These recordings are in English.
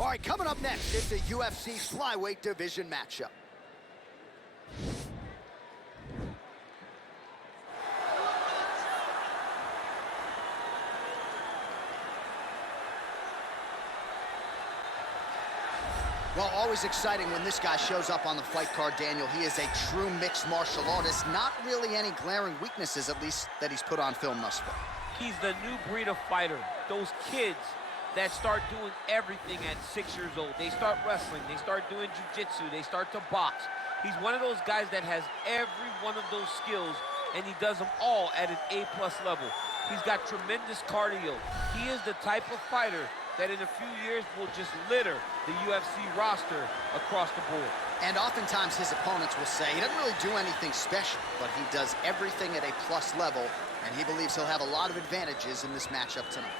All right, coming up next is the UFC flyweight division matchup. Well, always exciting when this guy shows up on the fight card, Daniel. He is a true mixed martial artist. Not really any glaring weaknesses, at least, that he's put on film thus far. He's the new breed of fighter. Those kids that start doing everything at 6 years old. They start wrestling, they start doing jiu-jitsu, they start to box. He's one of those guys that has every one of those skills, and he does them all at an A+ level. He's got tremendous cardio. He is the type of fighter that in a few years will just litter the UFC roster across the board. And oftentimes his opponents will say he doesn't really do anything special, but he does everything at a plus level, and he believes he'll have a lot of advantages in this matchup tonight.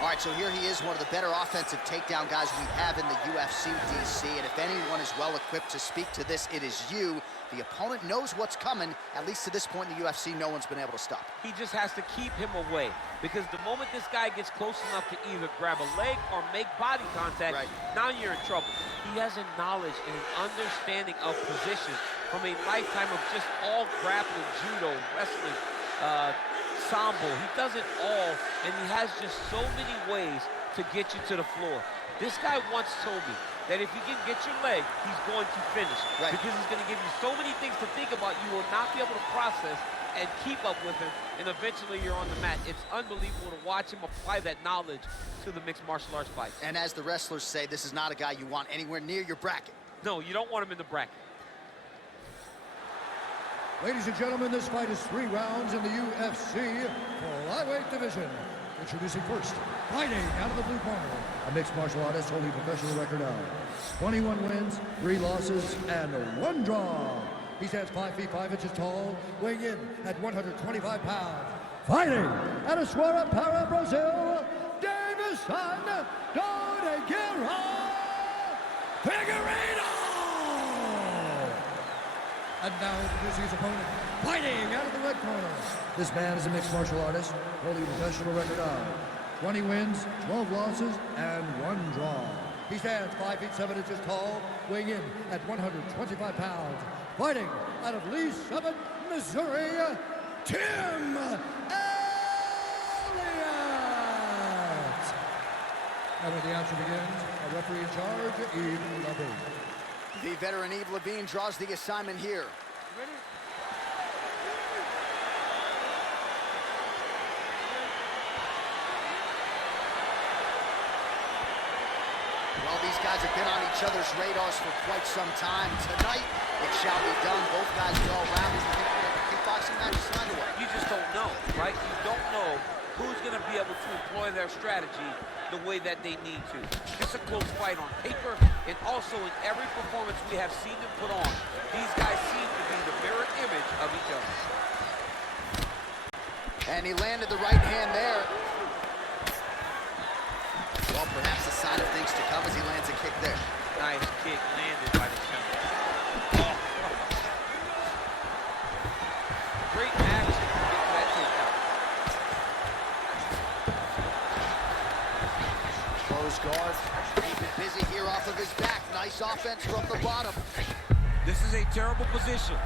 All right, so here he is, one of the better offensive takedown guys we have in the UFC, DC. And if anyone is well-equipped to speak to this, it is you. The opponent knows what's coming. At least to this point in the UFC, no one's been able to stop. He just has to keep him away, because the moment this guy gets close enough to either grab a leg or make body contact, now you're in trouble. He has a knowledge and an understanding of position from a lifetime of just all grappling, judo, wrestling, sambo. He does it all, and he has just so many ways to get you to the floor. This guy once told me that if you can get your leg, he's going to finish. Because he's going to give you so many things to think about, you will not be able to process and keep up with him, and eventually you're on the mat. It's unbelievable to watch him apply that knowledge to the mixed martial arts fight. And as the wrestlers say, this is not a guy you want anywhere near your bracket. No, you don't want him in the bracket. Ladies and gentlemen, this fight is 3 rounds in the UFC flyweight division. Introducing first, fighting out of the blue corner, a mixed martial artist holding a professional record of 21 wins, 3 losses, and 1 draw. He stands 5 feet 5 inches tall, weighing in at 125 pounds. Fighting out of Suara Para, Brazil, Deiveson Figueiredo! And now introducing his opponent, fighting out of the red corner. This man is a mixed martial artist, holding a professional record of 20 wins, 12 losses, and 1 draw. He stands 5 feet 7 inches tall, weighing in at 125 pounds. Fighting out of Lee Summit, Missouri, Tim Elliott. And when the action begins, a referee in charge, Yves Levine. The veteran Yves Levine draws the assignment here. Ready? Well, these guys have been on each other's radars for quite some time. Tonight, it shall be done. Both guys well-rounded. Kickboxing match is underway. You just don't know, right? You don't know who's going to be able to employ their strategy the way that they need to. It's a close fight on paper, and also in every performance we have seen them put on. These guys seem to be the mirror image of each other. And he landed the right hand there. Well, perhaps a sign of things to come as he lands a kick there. Nice kick landed by the center. Oh. Great action to get to that takedown. Close guard. Keeping busy here off of his back. Nice offense from the bottom. This is a terrible position.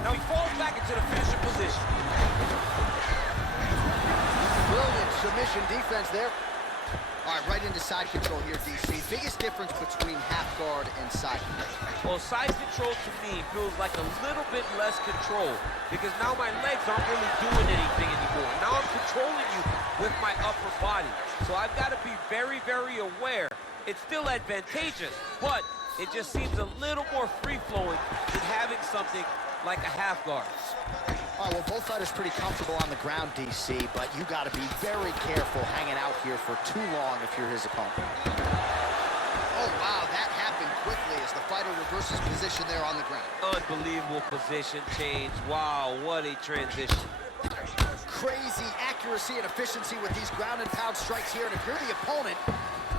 Now he falls back into the finishing position. Brilliant submission defense there. All right, right into side control here, DC. Biggest difference between half guard and side control. Well, side control to me feels like a little bit less control, because now my legs aren't really doing anything anymore. Now I'm controlling you with my upper body. So I've got to be very, very aware. It's still advantageous, but it just seems a little more free-flowing than having something like a half guard. All right, well, both fighters pretty comfortable on the ground, DC, but you got to be very careful hanging out here for too long if you're his opponent. Oh, wow, that happened quickly as the fighter reverses position there on the ground. Unbelievable position change. Wow, what a transition. crazy accuracy and efficiency with these ground and pound strikes here. And if you're the opponent,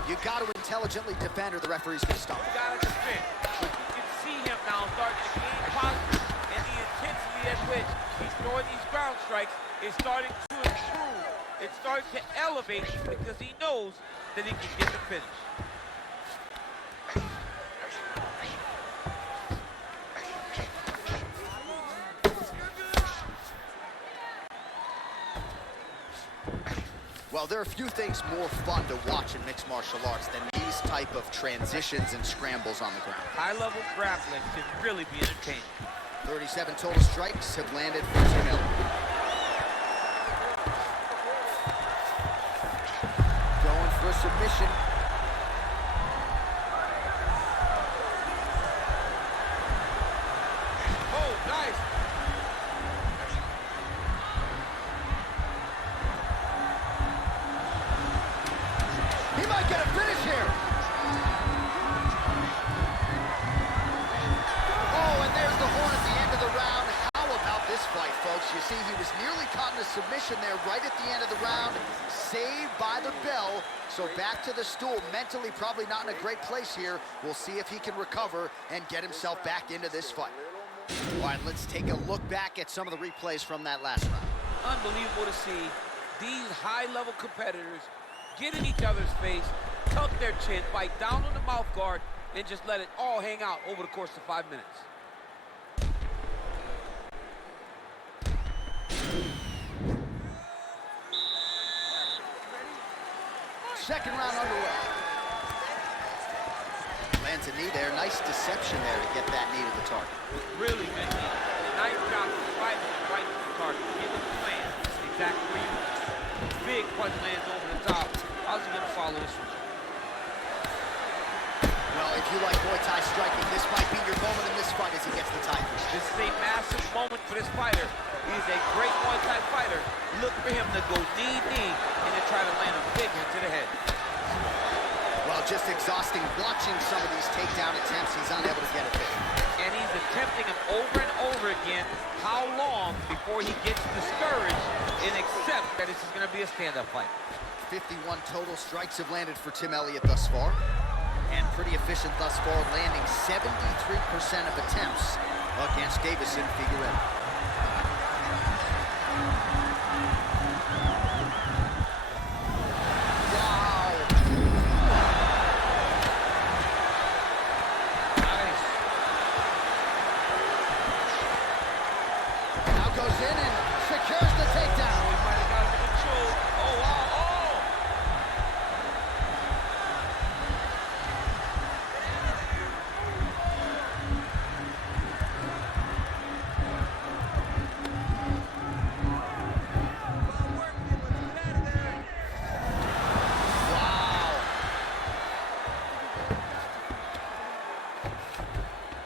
you got to intelligently defend or the referee's going to stop. You got to defend. But you can see him now starting to gain posture, and the intensity at which he's throwing these ground strikes is starting to improve. It's starting to elevate because he knows that he can get the finish. Well, there are a few things more fun to watch in mixed martial arts than these type of transitions and scrambles on the ground. High-level grappling can really be entertaining. 37 total strikes have landed for Tim Elliott. Going for a submission. Oh, nice. He might get a finish here. Oh, and there's the horn at the end of the round. How about this fight, folks? You see, he was nearly caught in a submission there right at the end of the round. Saved by the bell. So back to the stool. Mentally probably not in a great place here. We'll see if he can recover and get himself back into this fight. All right, let's take a look back at some of the replays from that last round. Unbelievable to see these high-level competitors get in each other's face, tuck their chin, bite down on the mouth guard, and just let it all hang out over the course of 5 minutes. Second round underway. Lands a knee there. Nice deception there to get that knee to the target. Really good knee. Nice job fighting right to the target. Give him the plan. Exactly where you want. Big punch lands over the top. How's he going to follow this one? Well, if you like Muay Thai striking, this might be your moment in this fight as he gets the tie. This is a massive moment for this fighter. He's a great Muay Thai fighter. Look for him to go knee-knee and to try to land a big hit to the head. Well, just exhausting watching some of these takedown attempts. He's unable to get it there. And he's attempting them over and over again. How long before he gets discouraged and accepts that this is going to be a stand-up fight? 51 total strikes have landed for Tim Elliott thus far. And pretty efficient thus far, landing 73% of attempts against Deiveson Figueiredo. Wow! Nice. Now goes in and secures the takedown. Oh, he might have got the choke. Oh, wow.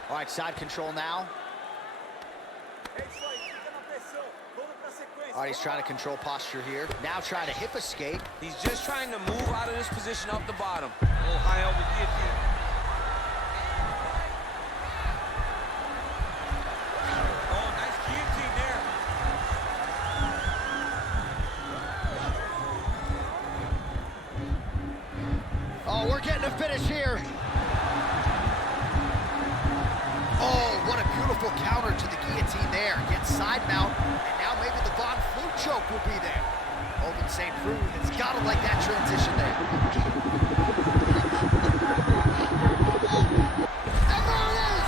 All right, side control now. All right, he's trying to control posture here. Now trying to hip escape. He's just trying to move out of this position up the bottom. Oh, high elbow guillotine. Oh, nice guillotine there. Oh, we're getting a finish here. Oh, what a beautiful counter to the guillotine there. Gets side mount, and now maybe the Von Flue choke will be there. Hogan St. Preux has got to like that transition there. And there it is!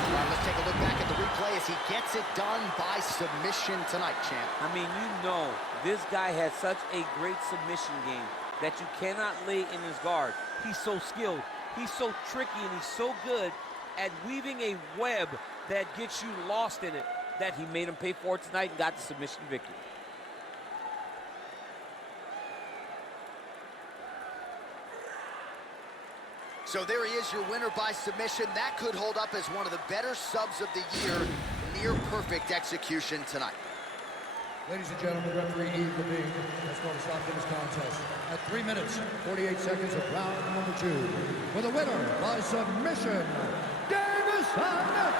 All right, let's take a look back at the replay as he gets it done by submission tonight, champ. I mean, you know, this guy has such a great submission game that you cannot lay in his guard. He's so skilled, he's so tricky, and he's so good at weaving a web that gets you lost in it that he made him pay for it tonight and got the submission victory. So there he is, your winner by submission. That could hold up as one of the better subs of the year. Near perfect execution tonight. Ladies and gentlemen, referee Eve Levine has called a stop to this contest at 3 minutes, 48 seconds of round number 2. For the winner by submission, Deiveson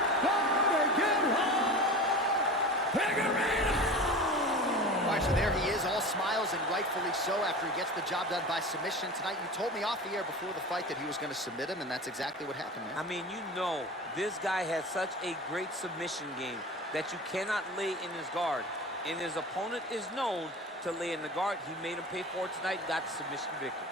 Figueiredo! All right, so there he is, all smiles and rightfully so after he gets the job done by submission tonight. You told me off the air before the fight that he was going to submit him, and that's exactly what happened, man. I mean, you know, this guy has such a great submission game that you cannot lay in his guard. And his opponent is known to lay in the guard. He made him pay for it tonight, got the submission victory.